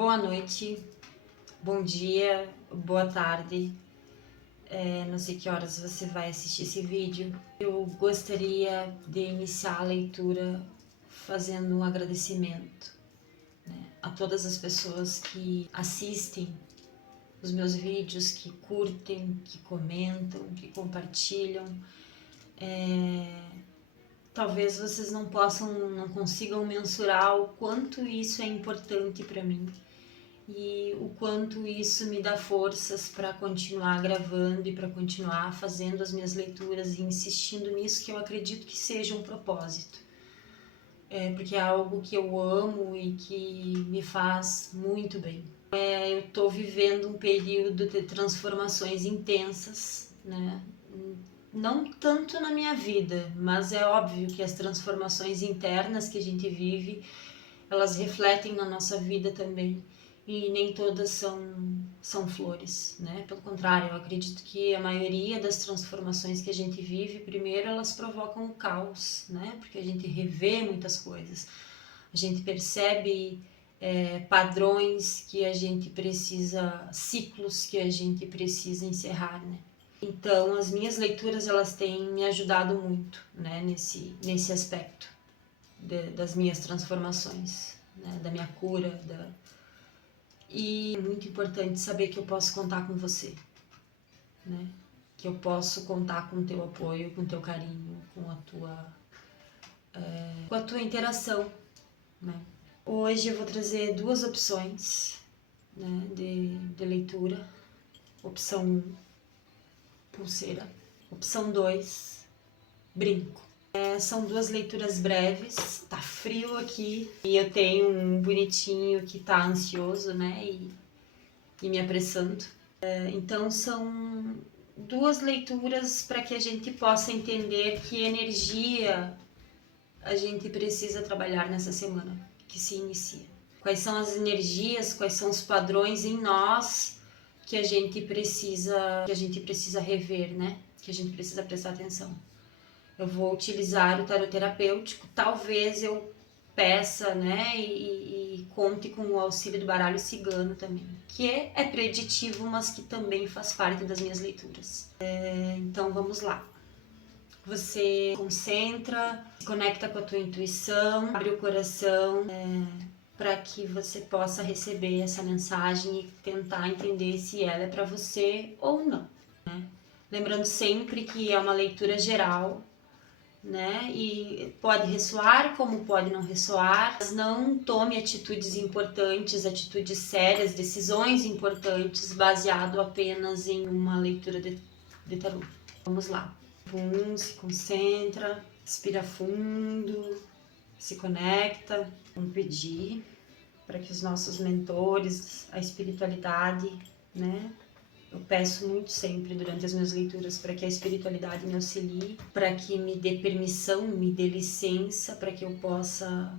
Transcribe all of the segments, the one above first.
Boa noite, bom dia, boa tarde. Não sei que horas você vai assistir esse vídeo. Eu gostaria de iniciar a leitura fazendo um agradecimento, a todas as pessoas que assistem os meus vídeos, que curtem, que comentam, que compartilham. Talvez vocês não consigam mensurar o quanto isso é importante para mim e o quanto isso me dá forças para continuar gravando e para continuar fazendo as minhas leituras e insistindo nisso, que eu acredito que seja um propósito. Porque é algo que eu amo e que me faz muito bem. Eu estou vivendo um período de transformações intensas, né? Não tanto na minha vida, mas é óbvio que as transformações internas que a gente vive, elas refletem na nossa vida também. E nem todas são flores, né? Pelo contrário, eu acredito que a maioria das transformações que a gente vive, primeiro elas provocam o caos, né? Porque a gente revê muitas coisas, a gente percebe padrões que a gente precisa, ciclos que a gente precisa encerrar, né? Então, as minhas leituras, elas têm me ajudado muito, né? Nesse aspecto das minhas transformações, né? Da minha cura, E é muito importante saber que eu posso contar com você, né? Que eu posso contar com o teu apoio, com o teu carinho, com a tua interação, né? Hoje eu vou trazer duas opções, né, de leitura. Opção 1, pulseira. Opção 2, brinco. São duas leituras breves, tá frio aqui e eu tenho um bonitinho que tá ansioso, né, e me apressando. Então são duas leituras para que a gente possa entender que energia a gente precisa trabalhar nessa semana que se inicia. Quais são as energias, quais são os padrões em nós que a gente precisa rever, né? Que a gente precisa prestar atenção. Eu vou utilizar o tarot terapêutico, talvez eu peça, né, e conte com o auxílio do baralho cigano também, que é preditivo, mas que também faz parte das minhas leituras. Então vamos lá. Você concentra, se conecta com a tua intuição, abre o coração para que você possa receber essa mensagem e tentar entender se ela é para você ou não, né? Lembrando sempre que é uma leitura geral, né? E pode ressoar como pode não ressoar, mas não tome atitudes importantes, atitudes sérias, decisões importantes baseado apenas em uma leitura de tarô. Vamos lá. Se concentra, respira fundo, se conecta. Vamos pedir para que os nossos mentores, a espiritualidade, né? Eu peço muito sempre durante as minhas leituras para que a espiritualidade me auxilie, para que me dê permissão, me dê licença, para que eu possa,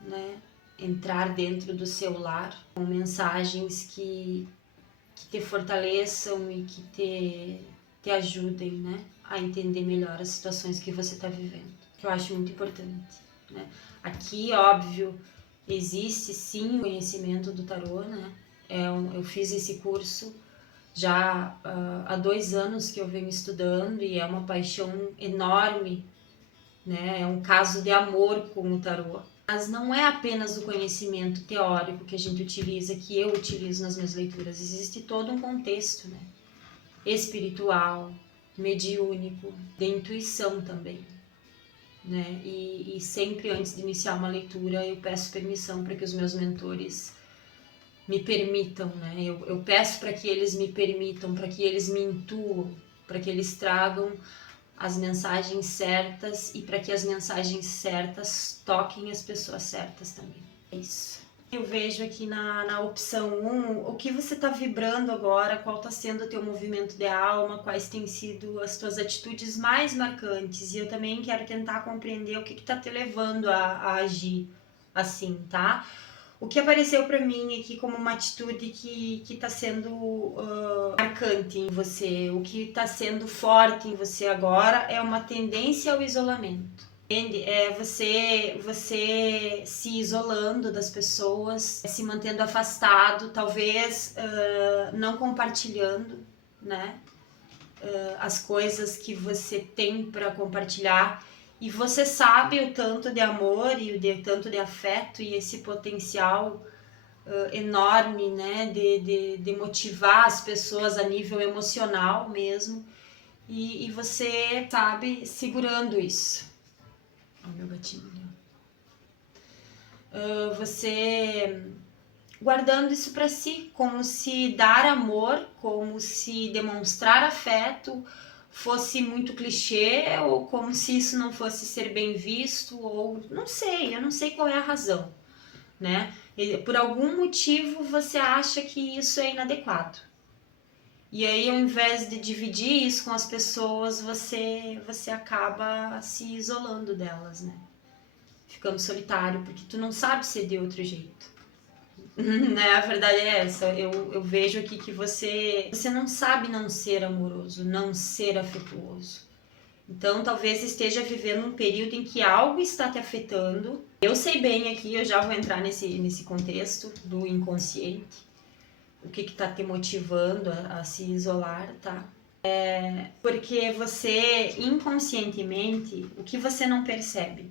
né, entrar dentro do seu lar com mensagens que te fortaleçam e que te ajudem, né, a entender melhor as situações que você está vivendo, que eu acho muito importante, né? Aqui, óbvio, existe sim o conhecimento do tarô, né? Eu fiz esse curso já há 2 anos que eu venho estudando e é uma paixão enorme, né? É um caso de amor com o tarô. Mas não é apenas o conhecimento teórico que a gente utiliza, que eu utilizo nas minhas leituras. Existe todo um contexto, né? Espiritual, mediúnico, de intuição também, né? E sempre antes de iniciar uma leitura eu peço permissão para que os meus mentores me permitam, né? Eu peço para que eles me permitam, para que eles me intuam, para que eles tragam as mensagens certas e para que as mensagens certas toquem as pessoas certas também. É isso. Eu vejo aqui na opção 1, o que você está vibrando agora, qual está sendo o teu movimento de alma, quais têm sido as tuas atitudes mais marcantes. E eu também quero tentar compreender o que está te levando a agir assim, tá? O que apareceu para mim aqui como uma atitude que está sendo marcante em você, o que está sendo forte em você agora é uma tendência ao isolamento. Entende? É você se isolando das pessoas, se mantendo afastado, talvez não compartilhando, né? As coisas que você tem para compartilhar. E você sabe o tanto de amor e o tanto de afeto e esse potencial enorme, né? De motivar as pessoas a nível emocional mesmo. E você sabe segurando isso. Olha o meu gatinho ali. Você guardando isso para si, como se dar amor, como se demonstrar afeto fosse muito clichê, ou como se isso não fosse ser bem visto, ou não sei, eu não sei qual é a razão, né? Por algum motivo você acha que isso é inadequado. E aí, ao invés de dividir isso com as pessoas, você acaba se isolando delas, né? Ficando solitário, porque tu não sabe ser de outro jeito. Né? A verdade é essa. Eu vejo aqui que você não sabe não ser amoroso, não ser afetuoso. Então, talvez esteja vivendo um período em que algo está te afetando. Eu sei bem aqui, eu já vou entrar nesse contexto do inconsciente. O que está te motivando a se isolar, tá? Porque você, inconscientemente, o que você não percebe,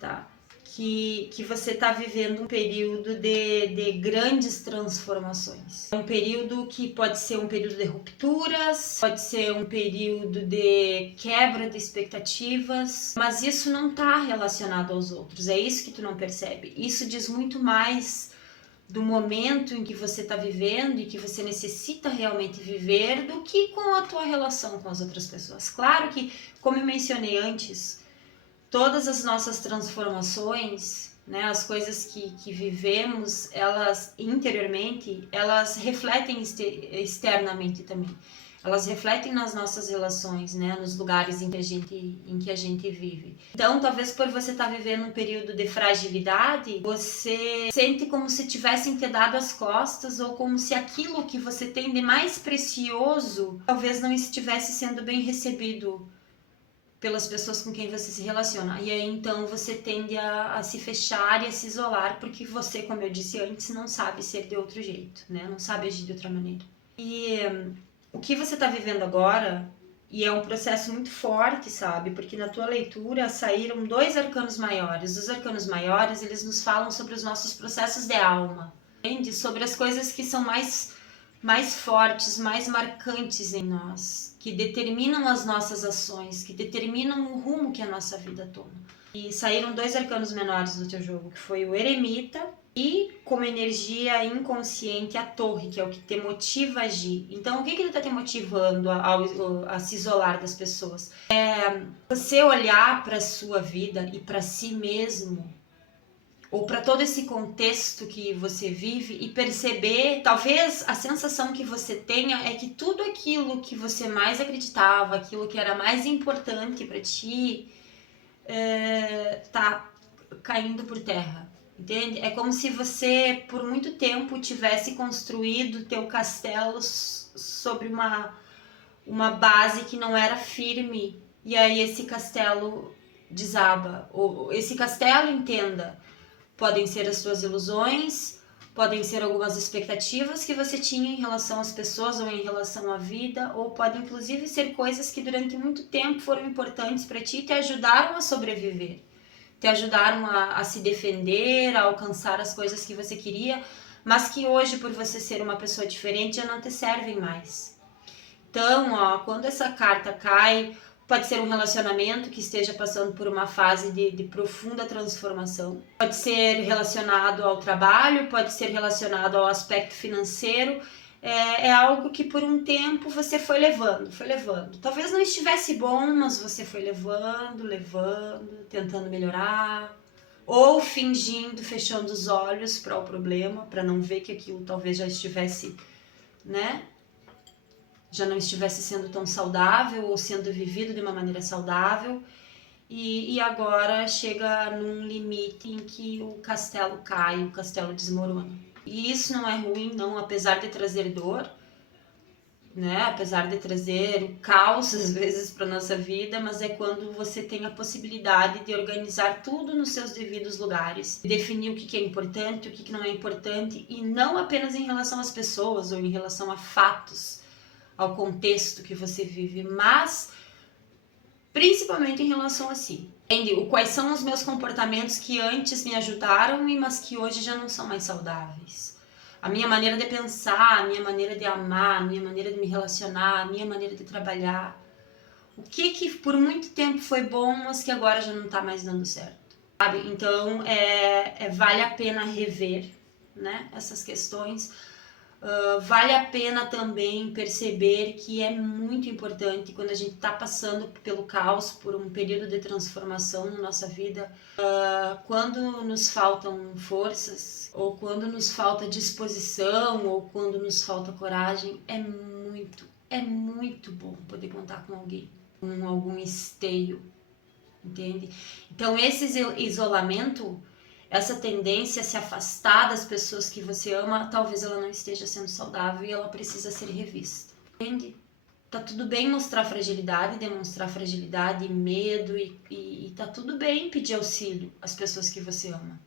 tá? Que você está vivendo um período de grandes transformações. É um período que pode ser um período de rupturas, pode ser um período de quebra de expectativas, mas isso não está relacionado aos outros, é isso que tu não percebe. Isso diz muito mais do momento em que você está vivendo e que você necessita realmente viver do que com a tua relação com as outras pessoas. Claro que, como eu mencionei antes, todas as nossas transformações, né, as coisas que vivemos, elas interiormente, elas refletem externamente também. Elas refletem nas nossas relações, né, nos lugares em que a gente vive. Então, talvez por você estar vivendo um período de fragilidade, você sente como se tivessem te dado as costas ou como se aquilo que você tem de mais precioso talvez não estivesse sendo bem recebido pelas pessoas com quem você se relaciona. E aí então você tende a se fechar e a se isolar, porque você, como eu disse antes, não sabe ser de outro jeito, né? Não sabe agir de outra maneira. E o que você está vivendo agora, e é um processo muito forte, sabe? Porque na tua leitura saíram 2 arcanos maiores. Os arcanos maiores, eles nos falam sobre os nossos processos de alma, entende? Sobre as coisas que são mais fortes, mais marcantes em nós, que determinam as nossas ações, que determinam o rumo que a nossa vida toma. E saíram 2 arcanos menores do teu jogo, que foi o Eremita e, como energia inconsciente, a Torre, que é o que te motiva a agir. Então, o que ele está te motivando a se isolar das pessoas? É você olhar para a sua vida e para si mesmo, ou para todo esse contexto que você vive e perceber, talvez a sensação que você tenha é que tudo aquilo que você mais acreditava, aquilo que era mais importante para ti, tá caindo por terra, entende? É como se você por muito tempo tivesse construído teu castelo sobre uma base que não era firme, e aí esse castelo desaba. Ou esse castelo, entenda, podem ser as suas ilusões, podem ser algumas expectativas que você tinha em relação às pessoas ou em relação à vida, ou podem inclusive ser coisas que durante muito tempo foram importantes para ti e te ajudaram a sobreviver, te ajudaram a se defender, a alcançar as coisas que você queria, mas que hoje, por você ser uma pessoa diferente, já não te servem mais. Então, ó, quando essa carta cai, pode ser um relacionamento que esteja passando por uma fase de profunda transformação. Pode ser relacionado ao trabalho, pode ser relacionado ao aspecto financeiro. É algo que por um tempo você foi levando. Talvez não estivesse bom, mas você foi levando, tentando melhorar. Ou fingindo, fechando os olhos para o problema, para não ver que aquilo talvez já estivesse, né? Já não estivesse sendo tão saudável ou sendo vivido de uma maneira saudável, e agora chega num limite em que o castelo cai, o castelo desmorona. E isso não é ruim, não, apesar de trazer dor, né? Apesar de trazer o caos às vezes para nossa vida, mas é quando você tem a possibilidade de organizar tudo nos seus devidos lugares, definir o que é importante, o que não é importante, e não apenas em relação às pessoas ou em relação a fatos, ao contexto que você vive, mas principalmente em relação a si. Entende? Quais são os meus comportamentos que antes me ajudaram, mas que hoje já não são mais saudáveis. A minha maneira de pensar, a minha maneira de amar, a minha maneira de me relacionar, a minha maneira de trabalhar. O que por muito tempo foi bom, mas que agora já não está mais dando certo. Sabe? Então, vale a pena rever, né, essas questões. Vale a pena também perceber que é muito importante quando a gente está passando pelo caos, por um período de transformação na nossa vida, quando nos faltam forças, ou quando nos falta disposição, ou quando nos falta coragem, é muito bom poder contar com alguém, com algum esteio, entende? Então esse isolamento, essa tendência a se afastar das pessoas que você ama, talvez ela não esteja sendo saudável e ela precisa ser revista, entende? Tá tudo bem mostrar fragilidade, demonstrar fragilidade, medo e tá tudo bem pedir auxílio às pessoas que você ama.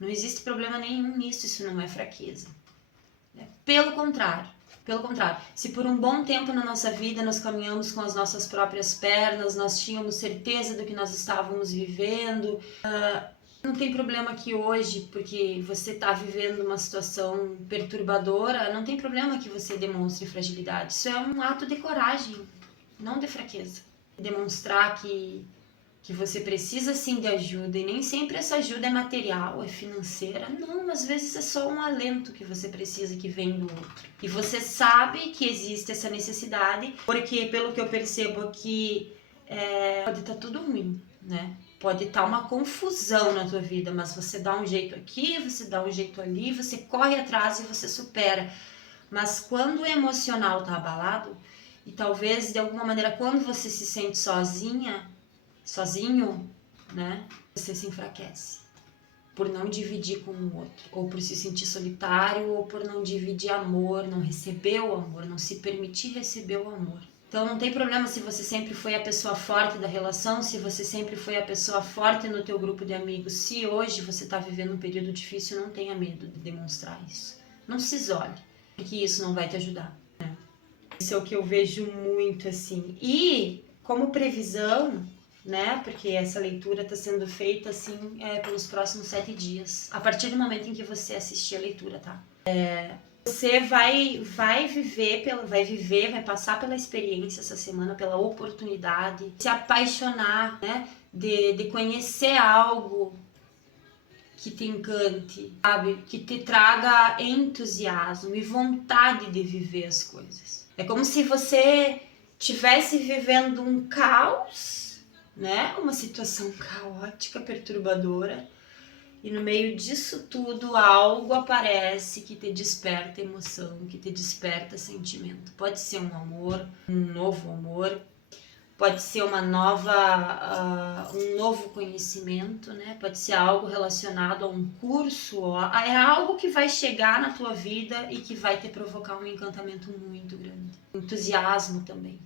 Não existe problema nenhum nisso, isso não é fraqueza. Pelo contrário, se por um bom tempo na nossa vida nós caminhamos com as nossas próprias pernas, nós tínhamos certeza do que nós estávamos vivendo, não tem problema que hoje, porque você está vivendo uma situação perturbadora, não tem problema que você demonstre fragilidade. Isso é um ato de coragem, não de fraqueza. Demonstrar que você precisa sim de ajuda, e nem sempre essa ajuda é material, é financeira. Não, às vezes é só um alento que você precisa que vem do outro. E você sabe que existe essa necessidade, porque pelo que eu percebo aqui, pode estar tudo ruim, né? Pode estar uma confusão na tua vida, mas você dá um jeito aqui, você dá um jeito ali, você corre atrás e você supera. Mas quando o emocional está abalado, e talvez de alguma maneira quando você se sente sozinho, né, você se enfraquece por não dividir com o outro, ou por se sentir solitário, ou por não dividir amor, não receber o amor, não se permitir receber o amor. Então não tem problema se você sempre foi a pessoa forte da relação, se você sempre foi a pessoa forte no teu grupo de amigos. Se hoje você está vivendo um período difícil, não tenha medo de demonstrar isso. Não se isole, porque isso não vai te ajudar, né? Isso é o que eu vejo muito assim. E como previsão, né? Porque essa leitura está sendo feita assim pelos próximos 7 dias, a partir do momento em que você assistir a leitura, tá? Você vai passar pela experiência essa semana, pela oportunidade, se apaixonar, né? De conhecer algo que te encante, sabe? Que te traga entusiasmo e vontade de viver as coisas. É como se você estivesse vivendo um caos, né? Uma situação caótica, perturbadora. E no meio disso tudo, algo aparece que te desperta emoção, que te desperta sentimento. Pode ser um amor, um novo amor, pode ser um novo conhecimento, né? Pode ser algo relacionado a um curso, é algo que vai chegar na tua vida e que vai te provocar um encantamento muito grande. Entusiasmo também.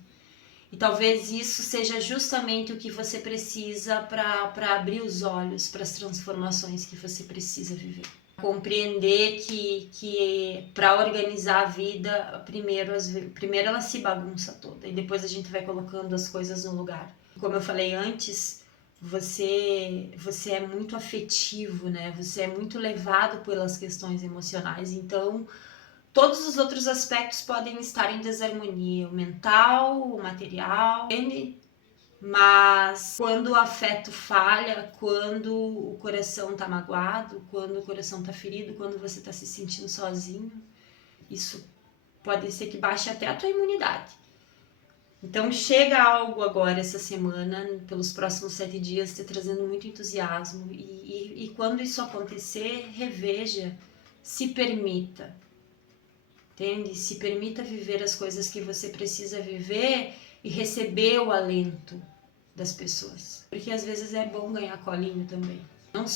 E talvez isso seja justamente o que você precisa para abrir os olhos para as transformações que você precisa viver. Compreender que para organizar a vida, primeiro ela se bagunça toda e depois a gente vai colocando as coisas no lugar. Como eu falei antes, você é muito afetivo, né? Você é muito levado pelas questões emocionais, então todos os outros aspectos podem estar em desarmonia, o mental, o material, mas quando o afeto falha, quando o coração tá magoado, quando o coração tá ferido, quando você tá se sentindo sozinho, isso pode ser que baixe até a tua imunidade. Então chega algo agora essa semana, pelos próximos 7 dias, te trazendo muito entusiasmo e quando isso acontecer, reveja, se permita. Entende? Se permita viver as coisas que você precisa viver e receber o alento das pessoas. Porque às vezes é bom ganhar colinho também. Não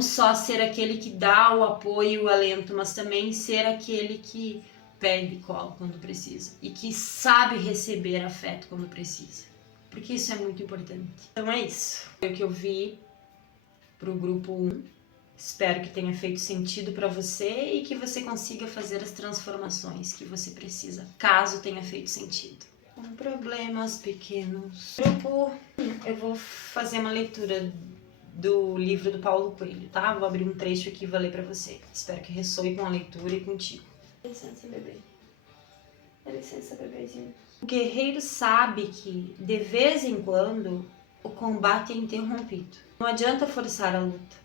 só ser aquele que dá o apoio e o alento, mas também ser aquele que pede colo quando precisa e que sabe receber afeto quando precisa, porque isso é muito importante. Então é isso, foi o que eu vi pro grupo 1. Espero que tenha feito sentido para você e que você consiga fazer as transformações que você precisa, caso tenha feito sentido. Com problemas pequenos. Grupo 1, eu vou fazer uma leitura do livro do Paulo Coelho, tá? Vou abrir um trecho aqui e vou ler para você. Espero que ressoe com a leitura e contigo. Dá licença, bebê. Dá licença, bebezinho. O guerreiro sabe que, de vez em quando, o combate é interrompido. Não adianta forçar a luta.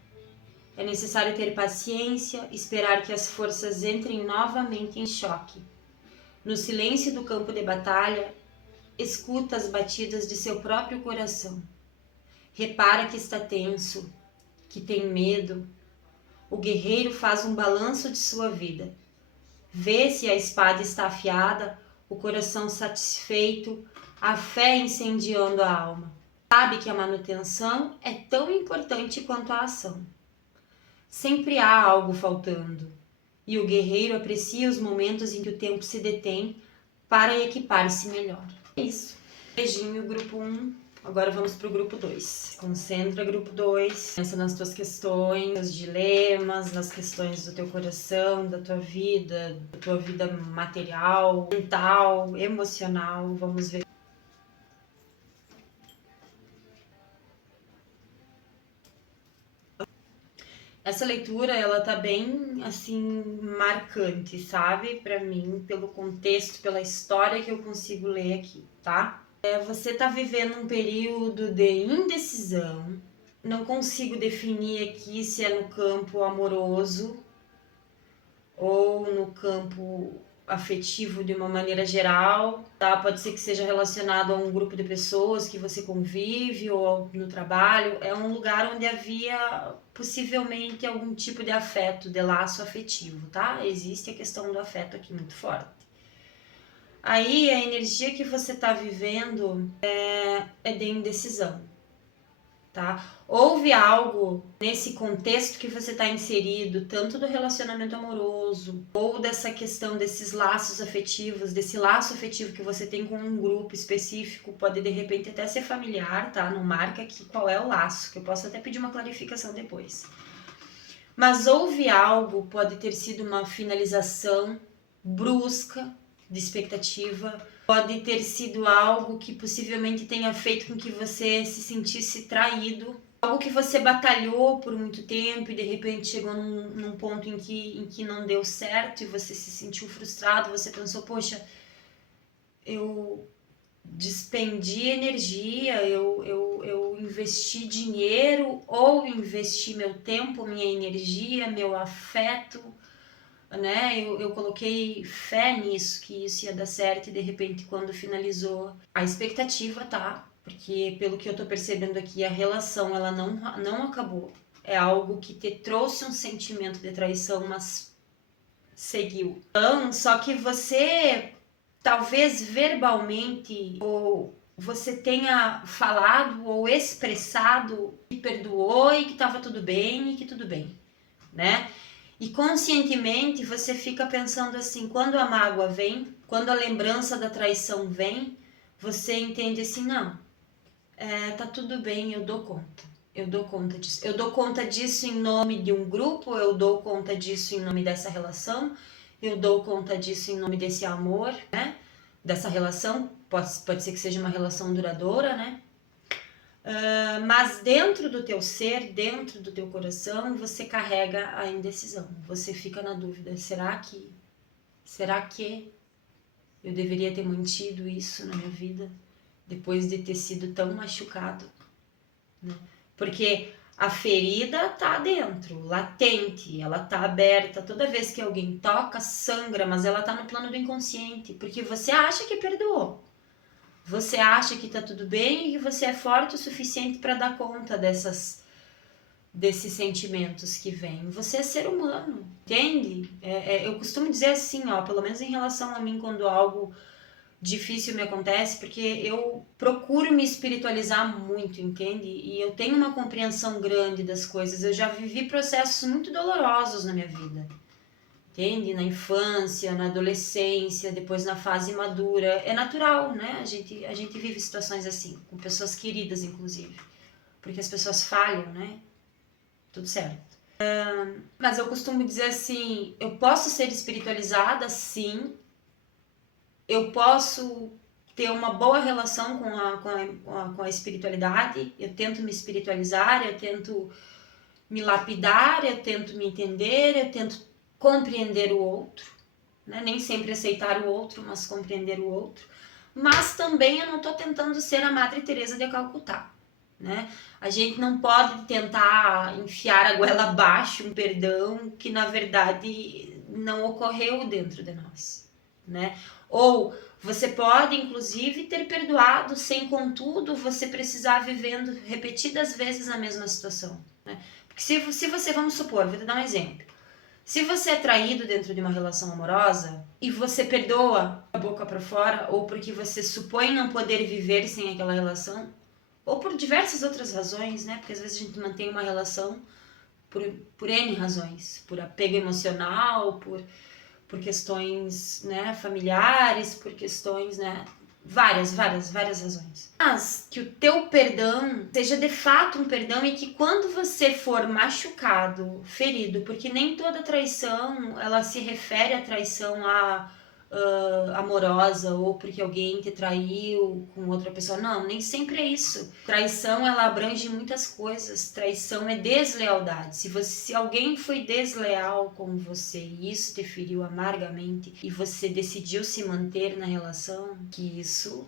É necessário ter paciência, esperar que as forças entrem novamente em choque. No silêncio do campo de batalha, escuta as batidas de seu próprio coração. Repara que está tenso, que tem medo. O guerreiro faz um balanço de sua vida. Vê se a espada está afiada, o coração satisfeito, a fé incendiando a alma. Sabe que a manutenção é tão importante quanto a ação. Sempre há algo faltando, e o guerreiro aprecia os momentos em que o tempo se detém para equipar-se melhor. É isso. Beijinho, grupo 1. Agora vamos para o grupo 2. Concentra, grupo 2. Pensa nas tuas questões, nos dilemas, nas questões do teu coração, da tua vida material, mental, emocional. Vamos ver. Essa leitura, ela tá bem, assim, marcante, sabe? Pra mim, pelo contexto, pela história que eu consigo ler aqui, tá? Você tá vivendo um período de indecisão. Não consigo definir aqui se é no campo amoroso ou no campo afetivo de uma maneira geral, tá? Pode ser que seja relacionado a um grupo de pessoas que você convive ou no trabalho. É um lugar onde havia possivelmente algum tipo de afeto, de laço afetivo, tá? Existe a questão do afeto aqui muito forte. Aí a energia que você tá vivendo é de indecisão, tá? Houve algo nesse contexto que você está inserido, tanto do relacionamento amoroso, ou dessa questão desses laços afetivos, desse laço afetivo que você tem com um grupo específico, pode de repente até ser familiar, tá? Não marca aqui qual é o laço, que eu posso até pedir uma clarificação depois. Mas houve algo, pode ter sido uma finalização brusca de expectativa, pode ter sido algo que possivelmente tenha feito com que você se sentisse traído, algo que você batalhou por muito tempo e de repente chegou num ponto em que não deu certo e você se sentiu frustrado, você pensou, poxa, eu despendi energia, eu investi dinheiro ou investi meu tempo, minha energia, meu afeto, né? Eu coloquei fé nisso, que isso ia dar certo e de repente quando finalizou a expectativa, tá? Porque pelo que eu tô percebendo aqui, a relação ela não acabou. É algo que te trouxe um sentimento de traição, mas seguiu. Então, só que você talvez verbalmente ou você tenha falado ou expressado que perdoou e que estava tudo bem e que tudo bem, né? E conscientemente você fica pensando assim, quando a mágoa vem, quando a lembrança da traição vem, você entende assim, não, tá tudo bem, eu dou conta disso. Eu dou conta disso em nome de um grupo, eu dou conta disso em nome dessa relação, eu dou conta disso em nome desse amor, né? Dessa relação, pode ser que seja uma relação duradoura, né? Mas dentro do teu ser, dentro do teu coração, você carrega a indecisão. Você fica na dúvida, será que eu deveria ter mantido isso na minha vida depois de ter sido tão machucado, né? Porque a ferida tá dentro, latente, ela tá aberta. Toda vez que alguém toca, sangra, mas ela tá no plano do inconsciente, porque você acha que perdoou. Você acha que tá tudo bem e que você é forte o suficiente para dar conta desses sentimentos que vêm. Você é ser humano, entende? Eu costumo dizer assim, ó, pelo menos em relação a mim, quando algo difícil me acontece, porque eu procuro me espiritualizar muito, entende? E eu tenho uma compreensão grande das coisas. Eu já vivi processos muito dolorosos na minha vida, entende? Na infância, na adolescência, depois na fase madura. É natural, né? A gente vive situações assim, com pessoas queridas, inclusive. Porque as pessoas falham, né? Tudo certo. Mas eu costumo dizer assim, eu posso ser espiritualizada, sim. Eu posso ter uma boa relação com a espiritualidade. Eu tento me espiritualizar, eu tento me lapidar, eu tento me entender, eu tento compreender o outro, né? Nem sempre aceitar o outro, mas compreender o outro. Mas também eu não estou tentando ser a Madre Teresa de Calcutá, né? A gente não pode tentar enfiar a goela abaixo um perdão que na verdade não ocorreu dentro de nós, né? Ou você pode inclusive ter perdoado sem contudo você precisar vivendo repetidas vezes na mesma situação, né? Porque se você, vamos supor, vou te dar um exemplo. Se você é traído dentro de uma relação amorosa e você perdoa a boca para fora, ou porque você supõe não poder viver sem aquela relação, ou por diversas outras razões, né? Porque às vezes a gente mantém uma relação por N razões, por apego emocional, por questões, né, familiares, por questões, né, várias razões. Mas que o teu perdão seja de fato um perdão e que quando você for machucado, ferido, porque nem toda traição ela se refere à traição amorosa ou porque alguém te traiu com outra pessoa. Não, nem sempre é isso. Traição ela abrange muitas coisas. Traição é deslealdade. Se alguém foi desleal com você e isso te feriu amargamente e você decidiu se manter na relação, que isso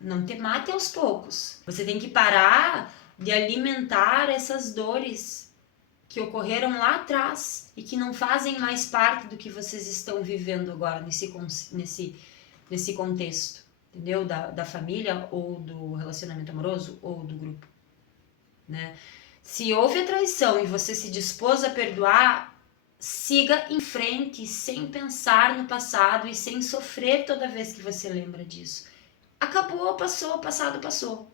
não te mate aos poucos. Você tem que parar de alimentar essas dores que ocorreram lá atrás e que não fazem mais parte do que vocês estão vivendo agora nesse contexto, entendeu? Da família ou do relacionamento amoroso ou do grupo, né? Se houve a traição e você se dispôs a perdoar, siga em frente sem pensar no passado e sem sofrer toda vez que você lembra disso. Acabou, passou, passado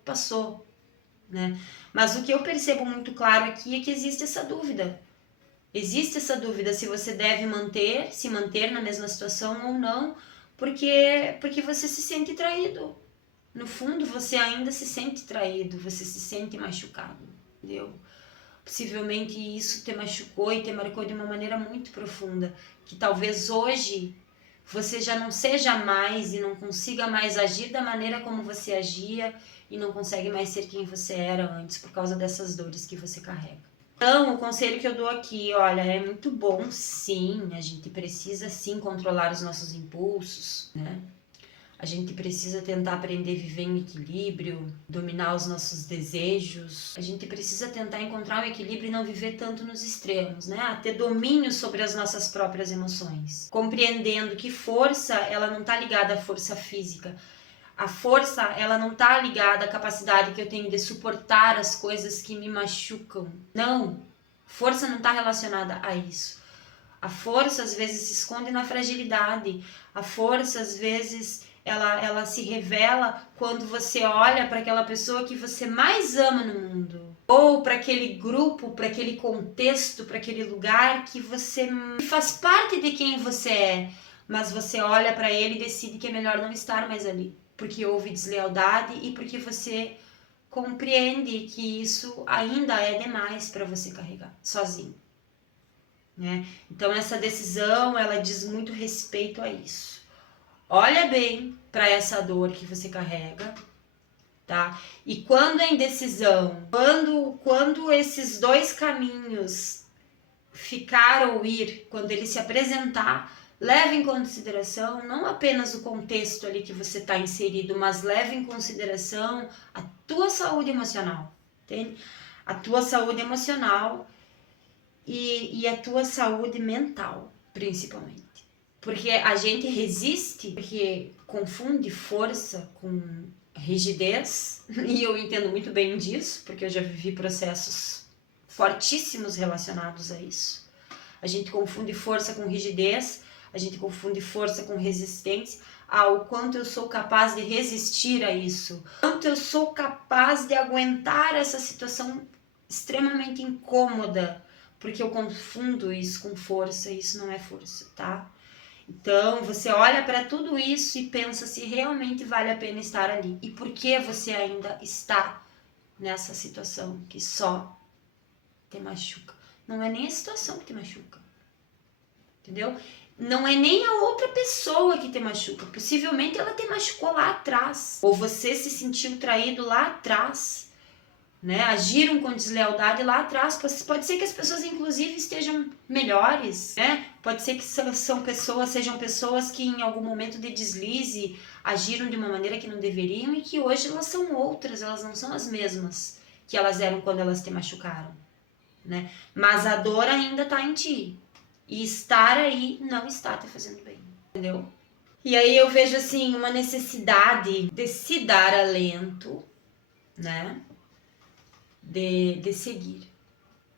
passou, né? Mas o que eu percebo muito claro aqui é que existe essa dúvida. Existe essa dúvida se você deve se manter na mesma situação ou não, porque você se sente traído. No fundo, você ainda se sente traído, você se sente machucado, entendeu? Possivelmente isso te machucou e te marcou de uma maneira muito profunda, que talvez hoje você já não seja mais e não consiga mais agir da maneira como você agia e não consegue mais ser quem você era antes por causa dessas dores que você carrega. Então, o conselho que eu dou aqui, olha, é muito bom, sim, a gente precisa sim controlar os nossos impulsos, né? A gente precisa tentar aprender a viver em equilíbrio, dominar os nossos desejos. A gente precisa tentar encontrar um equilíbrio e não viver tanto nos extremos, né? A ter domínio sobre as nossas próprias emoções. Compreendendo que força, ela não está ligada à força física. A força, ela não está ligada à capacidade que eu tenho de suportar as coisas que me machucam. Não, força não está relacionada a isso. A força, às vezes, se esconde na fragilidade. A força, às vezes, ela se revela quando você olha para aquela pessoa que você mais ama no mundo. Ou para aquele grupo, para aquele contexto, para aquele lugar que você faz parte de quem você é. Mas você olha para ele e decide que é melhor não estar mais ali. Porque houve deslealdade e porque você compreende que isso ainda é demais para você carregar sozinho, né? Então essa decisão, ela diz muito respeito a isso. Olha bem para essa dor que você carrega, tá? E quando a indecisão, quando esses dois caminhos ficar ou ir, quando ele se apresentar, leve em consideração não apenas o contexto ali que você está inserido, mas leve em consideração a tua saúde emocional, entende? A tua saúde emocional e a tua saúde mental, principalmente. Porque a gente resiste, porque confunde força com rigidez, e eu entendo muito bem disso, porque eu já vivi processos fortíssimos relacionados a isso. A gente confunde força com rigidez, a gente confunde força com resistência, o quanto eu sou capaz de resistir a isso, quanto eu sou capaz de aguentar essa situação extremamente incômoda, porque eu confundo isso com força, e isso não é força, tá? Então, você olha para tudo isso e pensa se realmente vale a pena estar ali. E por que você ainda está nessa situação que só te machuca. Não é nem a situação que te machuca. Entendeu? Não é nem a outra pessoa que te machuca. Possivelmente ela te machucou lá atrás. Ou você se sentiu traído lá atrás. Né? Agiram com deslealdade lá atrás. Pode ser que as pessoas, inclusive, estejam melhores. Né? Pode ser que sejam pessoas que em algum momento de deslize agiram de uma maneira que não deveriam e que hoje elas são outras. Elas não são as mesmas que elas eram quando elas te machucaram. Né? Mas a dor ainda está em ti. E estar aí não está te fazendo bem, entendeu? E aí eu vejo assim uma necessidade de se dar alento, né? De seguir.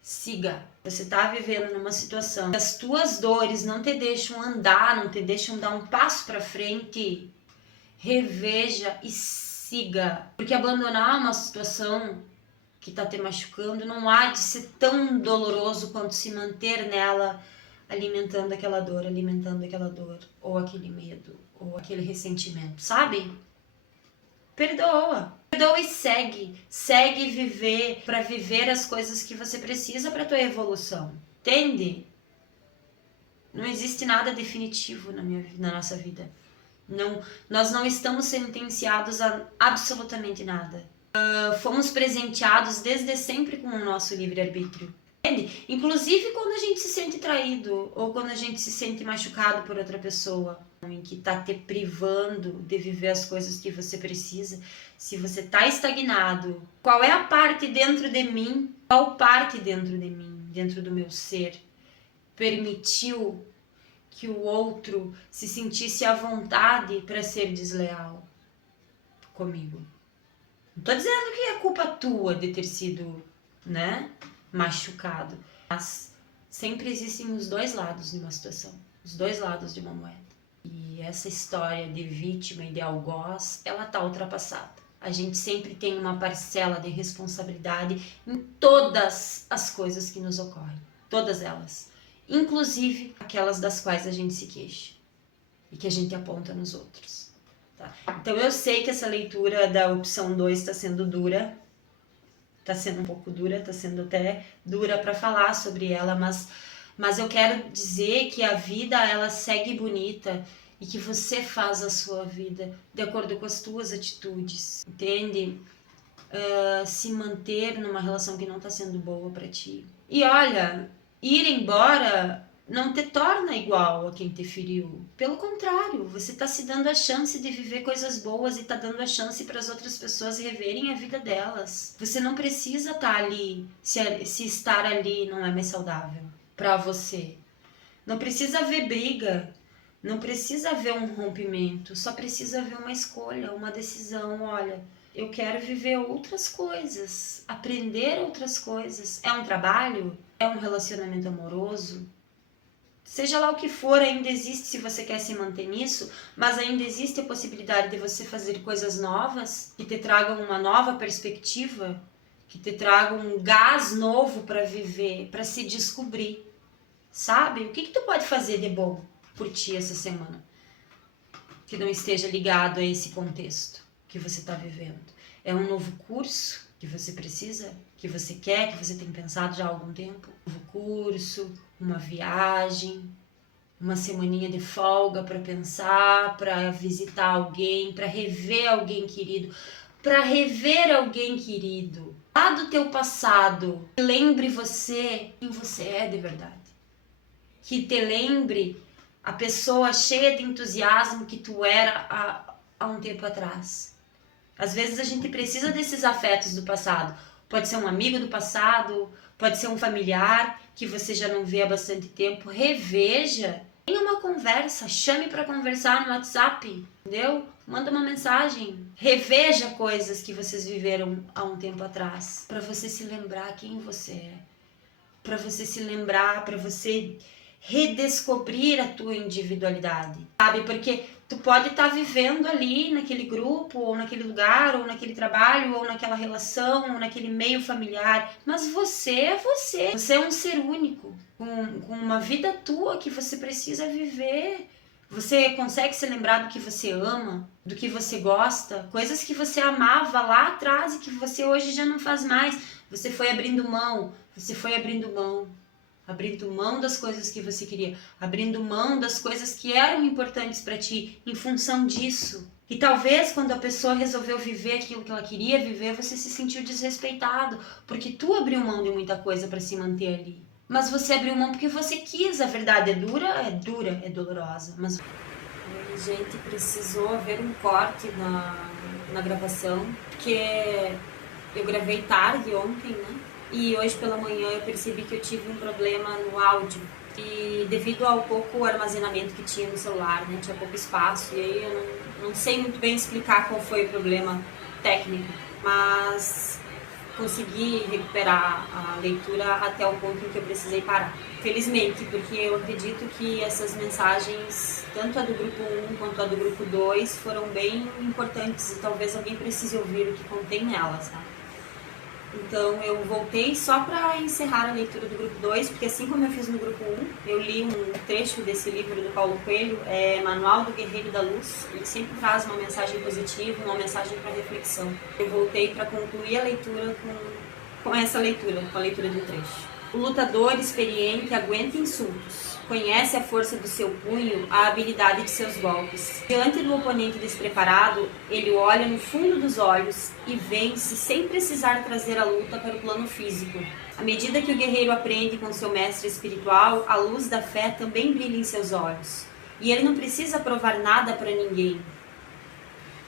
Siga. Você está vivendo numa situação que as tuas dores não te deixam andar, não te deixam dar um passo para frente. Reveja e siga. Porque abandonar uma situação que está te machucando não há de ser tão doloroso quanto se manter nela, alimentando aquela dor, ou aquele medo, ou aquele ressentimento, sabe? Perdoa e segue viver para viver as coisas que você precisa para tua evolução, entende? Não existe nada definitivo na nossa vida. Não, nós não estamos sentenciados a absolutamente nada. Fomos presenteados desde sempre com o nosso livre-arbítrio. Inclusive quando a gente se sente traído ou quando a gente se sente machucado por outra pessoa, em que tá te privando de viver as coisas que você precisa. Se você tá estagnado, qual é a parte dentro de mim, qual parte dentro de mim, dentro do meu ser, permitiu que o outro se sentisse à vontade para ser desleal comigo? Não tô dizendo que é culpa tua de ter sido, né, machucado. Mas sempre existem os dois lados de uma situação. Os dois lados de uma moeda. E essa história de vítima e de algoz, ela tá ultrapassada. A gente sempre tem uma parcela de responsabilidade em todas as coisas que nos ocorrem. Todas elas. Inclusive aquelas das quais a gente se queixa. E que a gente aponta nos outros. Tá? Então eu sei que essa leitura da opção 2 está sendo dura, está sendo um pouco dura, está sendo até dura para falar sobre ela, mas eu quero dizer que a vida ela segue bonita e que você faz a sua vida de acordo com as tuas atitudes, entende? Se manter numa relação que não está sendo boa para ti. E olha, ir embora não te torna igual a quem te feriu. Pelo contrário, você está se dando a chance de viver coisas boas e está dando a chance para as outras pessoas reverem a vida delas. Você não precisa estar ali se estar ali não é mais saudável para você. Não precisa haver briga, não precisa haver um rompimento, só precisa haver uma escolha, uma decisão. Olha, eu quero viver outras coisas, aprender outras coisas. É um trabalho? É um relacionamento amoroso? Seja lá o que for, ainda existe se você quer se manter nisso, mas ainda existe a possibilidade de você fazer coisas novas que te tragam uma nova perspectiva, que te tragam um gás novo para viver, para se descobrir. Sabe? O que tu pode fazer de bom por ti essa semana? Que não esteja ligado a esse contexto que você está vivendo. É um novo curso que você precisa, que você quer, que você tem pensado já há algum tempo? Um novo curso, uma viagem, uma semaninha de folga para pensar, para visitar alguém, para rever alguém querido. Para rever alguém querido lá do teu passado, que lembre você quem você é de verdade. Que te lembre a pessoa cheia de entusiasmo que tu era há um tempo atrás. Às vezes a gente precisa desses afetos do passado. Pode ser um amigo do passado, pode ser um familiar que você já não vê há bastante tempo. Reveja, tenha uma conversa, chame para conversar no WhatsApp, entendeu? Manda uma mensagem. Reveja coisas que vocês viveram há um tempo atrás, para você se lembrar quem você é. Para você se lembrar, para você redescobrir a tua individualidade, sabe? Porque tu pode estar vivendo ali naquele grupo, ou naquele lugar, ou naquele trabalho, ou naquela relação, ou naquele meio familiar, mas você é você. Você é um ser único, com uma vida tua que você precisa viver. Você consegue se lembrar do que você ama, do que você gosta, coisas que você amava lá atrás e que você hoje já não faz mais. Você foi abrindo mão, você foi abrindo mão. Abrindo mão das coisas que você queria, abrindo mão das coisas que eram importantes para ti em função disso. E talvez quando a pessoa resolveu viver aquilo que ela queria viver, você se sentiu desrespeitado, porque tu abriu mão de muita coisa para se manter ali. Mas você abriu mão porque você quis, a verdade é dura, é dolorosa. Mas a gente precisou haver um corte na gravação, porque eu gravei tarde ontem, né? E hoje pela manhã eu percebi que eu tive um problema no áudio. E devido ao pouco armazenamento que tinha no celular, né? Tinha pouco espaço. E aí eu não sei muito bem explicar qual foi o problema técnico. Mas consegui recuperar a leitura até o ponto em que eu precisei parar. Felizmente, porque eu acredito que essas mensagens, tanto a do grupo 1 quanto a do grupo 2, foram bem importantes e talvez alguém precise ouvir o que contém nelas, tá? Então eu voltei só para encerrar a leitura do grupo 2, porque assim como eu fiz no grupo 1, eu li um trecho desse livro do Paulo Coelho, Manual do Guerreiro da Luz. Ele sempre traz uma mensagem positiva, uma mensagem para reflexão. Eu voltei para concluir a leitura com essa leitura, com a leitura do trecho. O lutador experiente aguenta insultos, conhece a força do seu punho, a habilidade de seus golpes. Diante do oponente despreparado, ele olha no fundo dos olhos e vence sem precisar trazer a luta para o plano físico. À medida que o guerreiro aprende com seu mestre espiritual, a luz da fé também brilha em seus olhos. E ele não precisa provar nada para ninguém.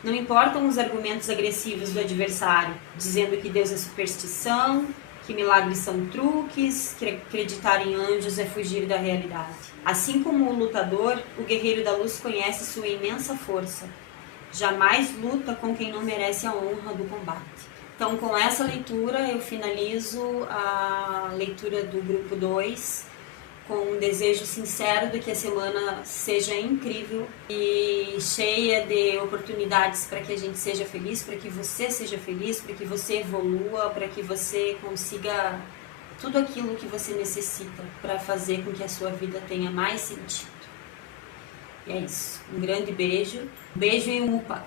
Não importam os argumentos agressivos do adversário, dizendo que Deus é superstição, que milagres são truques, que acreditar em anjos é fugir da realidade. Assim como o lutador, o guerreiro da luz conhece sua imensa força. Jamais luta com quem não merece a honra do combate. Então, com essa leitura, eu finalizo a leitura do grupo 2, com um desejo sincero de que a semana seja incrível e cheia de oportunidades para que a gente seja feliz, para que você seja feliz, para que você evolua, para que você consiga tudo aquilo que você necessita para fazer com que a sua vida tenha mais sentido. E é isso. Um grande beijo. Beijo e um upa.